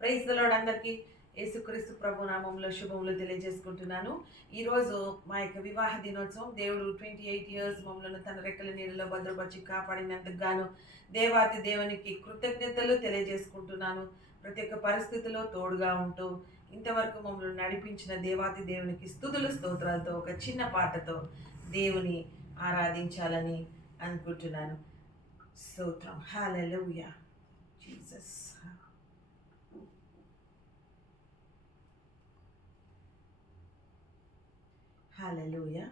Praise the lord అందరికీ యేసుక్రీస్తు ప్రభు నామంలో శుభములు తెలియజేసుకుంటున్నాను. ఈరోజు మా యొక్క వివాహ దినోత్సవం. దేవుడు 28 ఇయర్స్ మమ్మల్ని తన రెక్కల నీడలో భద్రపరిచి కాపాడినందుకు గాను దేవాతి దేవునికి కృతజ్ఞతలు తెలియజేసుకుంటున్నాను. ప్రతి ఒక్క పరిస్థితిలో తోడుగా ఉంటూ ఇంతవరకు మమ్మల్ని నడిపించిన దేవాతి దేవునికి స్తుతులు స్తోత్రాలతో ఒక చిన్న పాటతో దేవుని ఆరాధించాలని అనుకుంటున్నాను. స్తోత్రం. హల్లెలూయా జీసస్. హల్లెలూయా.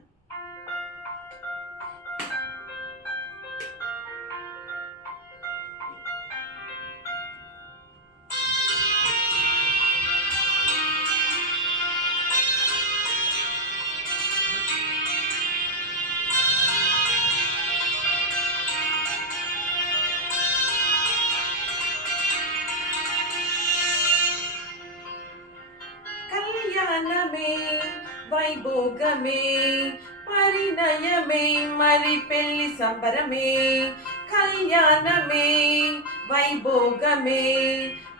కళ్యాణమే వైభోగమే పరిణయమే మరి పెళ్లి సంబరమే. కళ్యాణమే వైభోగమే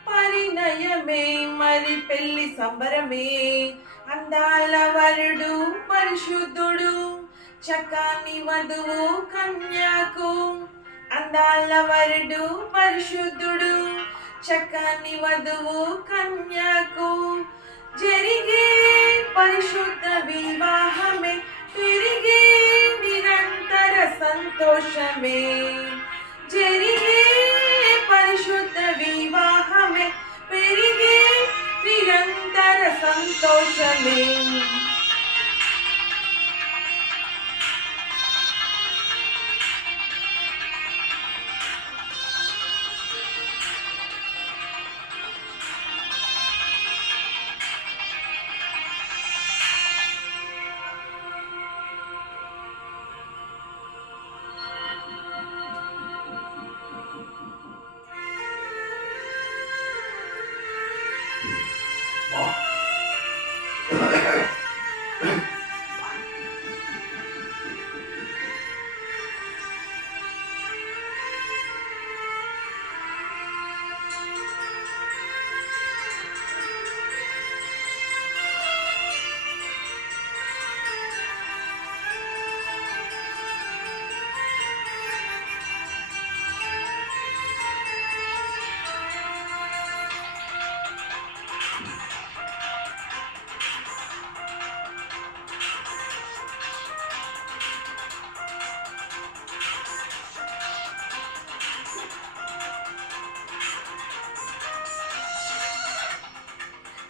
పరిణయమే మరి పెళ్లి సంబరమే. అందాల వరుడు పరిశుద్ధుడు చక్కని వధువు కన్యాకు. అందాల వరుడు పరిశుద్ధుడు చక్కని వధువు కన్యాకు. జరిగే పరిశుద్ధ వివాహమే పెరిగే నిరంతర సంతోషమే. జరిగే పరిశుద్ధ వివాహమే పెరిగే నిరంతర సంతోషమే.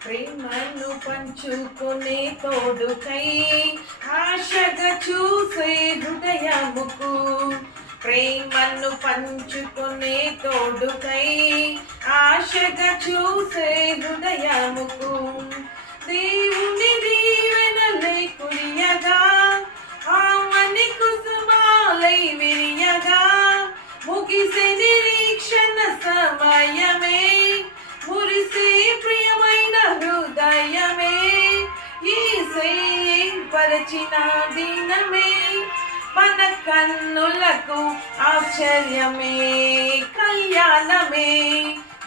ప్రేమను పంచుకునే తోడుకై ఆశగా చూసే హృదయముకు. ప్రేమను పంచుకునే తోడుకై ఆశగా చూసే హృదయముకు. దేవుని దీవెనలై కురియగా ఆమని కుసుమాలై విరియగా. ముగిసే నిరీక్షణ సమయమే మురిసే ప్రియమైన హృదయమే. యేసే పరచిన దినమే మన కన్నులకు ఆశ్చర్యమే. కళ్యాణమే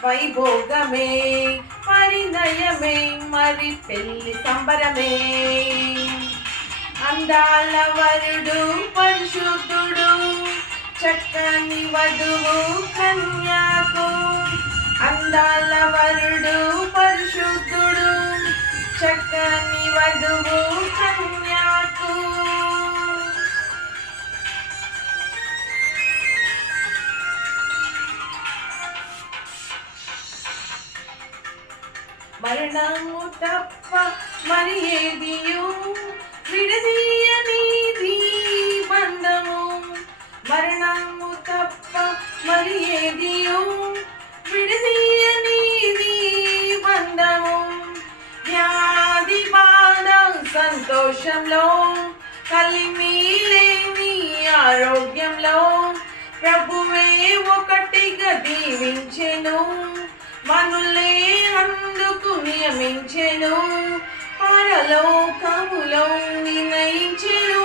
వైభోగమే పరిణయమే మరి పెళ్లి సంబరమే. అందాల వరుడు పరిశుద్ధుడు చక్కని వధువు కన్యాకు. అందాల వరుడు పరిశుద్ధుడు చక్కని వధువు కన్యాకు. మరణము తప్ప మరి ఏదియు విడదీయనిది బంధము. మరణము తప్ప మరి ఏదియు విడదీయనిది బంధము. వ్యాధి బాధ సంతోషంలో కలిమిలేని ఆరోగ్యంలో ప్రభువే ఒకటిగా దీవించెను. మనులే అందుకు నియమించెను. పరలోకములో నిర్ణయించెను.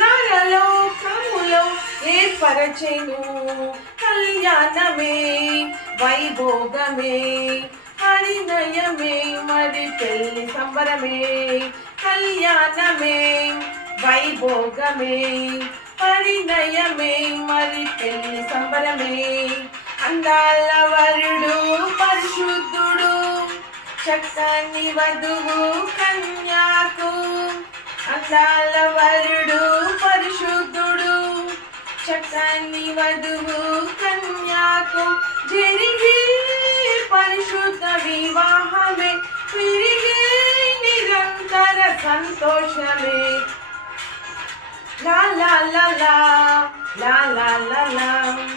నరలోకములో ఏర్పరచెను. కళ్యాణమే వైభోగమే పరిణయమే మరి పెళ్లి సంబరమే, కళ్యాణమే వైభోగమే, పరిణయమే మరి పెళ్లి సంబరమే, అందాల వరుడు పరిశుద్ధుడు, చక్కని వధువు కన్యాకు, అందాల వరుడు పరిశుద్ధుడు, చక్కని వధువు కన్యాకు, జరిగే పరిశుద్ధ వివాహమే, పెరిగే నిరంతర సంతోషమే. లా లా లా లా లా లా లా లా.